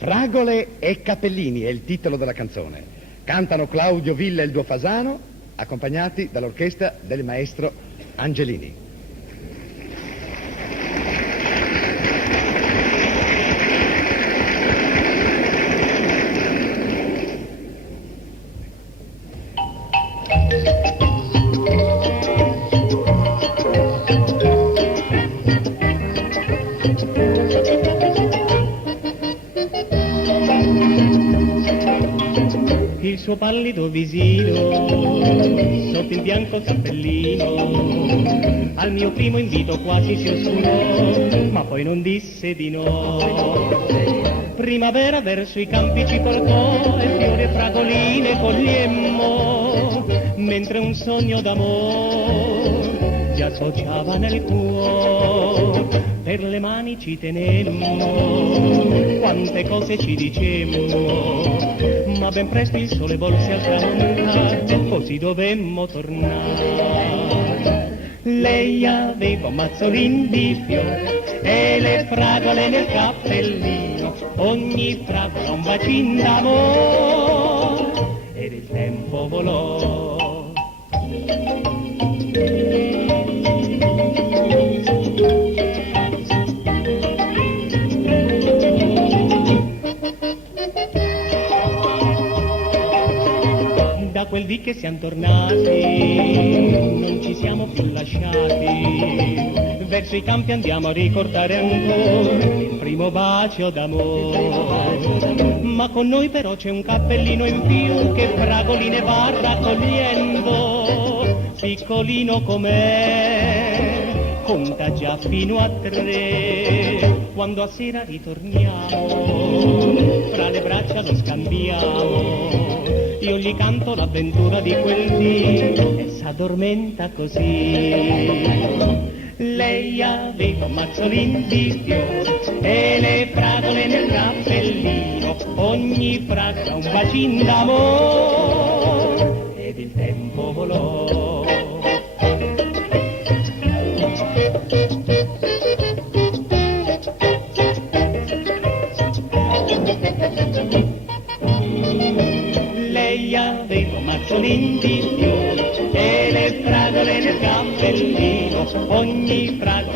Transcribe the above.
Fragole e Cappellini è il titolo della canzone. Cantano Claudio Villa e il Duo Fasano, accompagnati dall'orchestra del maestro Angelini. Il suo pallido visino sotto il bianco cappellino al mio primo invito quasi si oscurò, ma poi non disse di no. Primavera verso i campi ci portò e fiori e fragoline cogliemmo, mentre un sogno d'amor già sfociava nel cuore. Per le mani ci tenemmo, quante cose ci dicemmo, ma ben presto il sole volse al tramontare, così dovemmo tornare. Lei aveva un mazzolin di fiori e le fragole nel cappellino, ogni fragola un bacin d'amore, ed il tempo volò. Da quel dì che siamo tornati non ci siamo più lasciati, verso i campi andiamo a ricordare ancora il primo bacio d'amore. Ma con noi però c'è un cappellino in più che fragoline va raccogliendo, piccolino com'è conta già fino a 3. Quando a sera ritorniamo fra le braccia lo scambiamo, io gli canto l'avventura di quel dì e s'addormenta così. Lei aveva un mazzolin di fiori e le fragole nel cappellino, ogni fragola un bacin d'amore, ed il tempo volò. Lei aveva un mazzolin di fiori e le fragole nel cappellino, ogni fragola